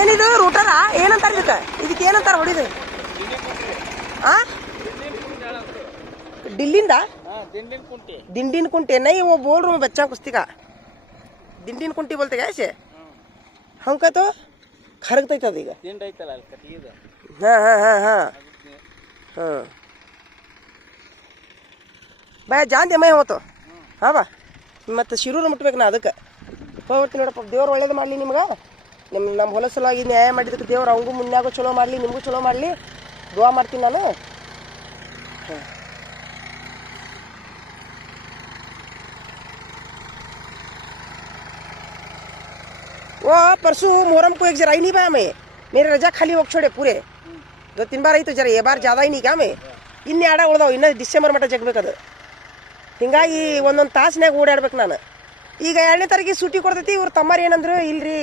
ಏನಿದು ರೂಟರ ಏನಂತಾರ ಇದಕ್ಕೆ ಏನಂತಾರ ಹೊಡಿದು ಆ दिल्लींदा दिंडीन कुंटे नहीं वो बोल रहा हूँ बच्चा कुश्ती का दिंडीन कुंटी बोलते क्या ऐसे हमका तो खरगता ही था देगा हाँ हाँ हाँ हाँ हाँ भाई जान दे मैं हो तो हाँ बा ಮತ್ತೆ ಶಿರೂರು ಮುಟ್ಬೇಕು ನಾ ಅದಕ್ಕೆ ಹೋಗ್ಬಿಡ್ತೀನಿ ನೋಡಪ್ಪ ದೇವ್ರು ಒಳ್ಳೇದು ಮಾಡಲಿ ನಿಮ್ಗೆ ನಮ್ಮ ಹೊಲ ಸಲುವಾಗಿ ನ್ಯಾಯ ಮಾಡಿದಕ್ಕೆ ದೇವ್ರು ಅವಂಗೂ ಮುನ್ಯಾಗೂ ಚಲೋ ಮಾಡಲಿ ನಿಮಗೂ ಚಲೋ ಮಾಡಲಿ ದುವಾ ಮಾಡ್ತೀನಿ ನಾನು ಹಾಂ वो परसों मुहर्रम को एक जरा ही नहीं पाया मैं मेरे रजा खाली होग छोड़े पूरे 2-3 बार आई तो जरा ये बार ज़्यादा ही नहीं क्या मैं ಇನ್ನೇ ಆಡ ಉಳ್ದಾವ ಇನ್ನು ಡಿಸೆಂಬರ್ ಮಟ್ಟ ಜಗ್ಬೇಕದು ಹಿಂಗಾಗಿ ಒಂದೊಂದು ತಾಸ್ನಾಗ ಓಡಾಡ್ಬೇಕು ನಾನು ಈಗ 2ನೇ ತಾರೀಕಿಗೆ ಸೂಟಿ ಕೊಡ್ತೈತಿ ಇವ್ರು ತಮ್ಮರು ಏನಂದ್ರು ಇಲ್ರಿ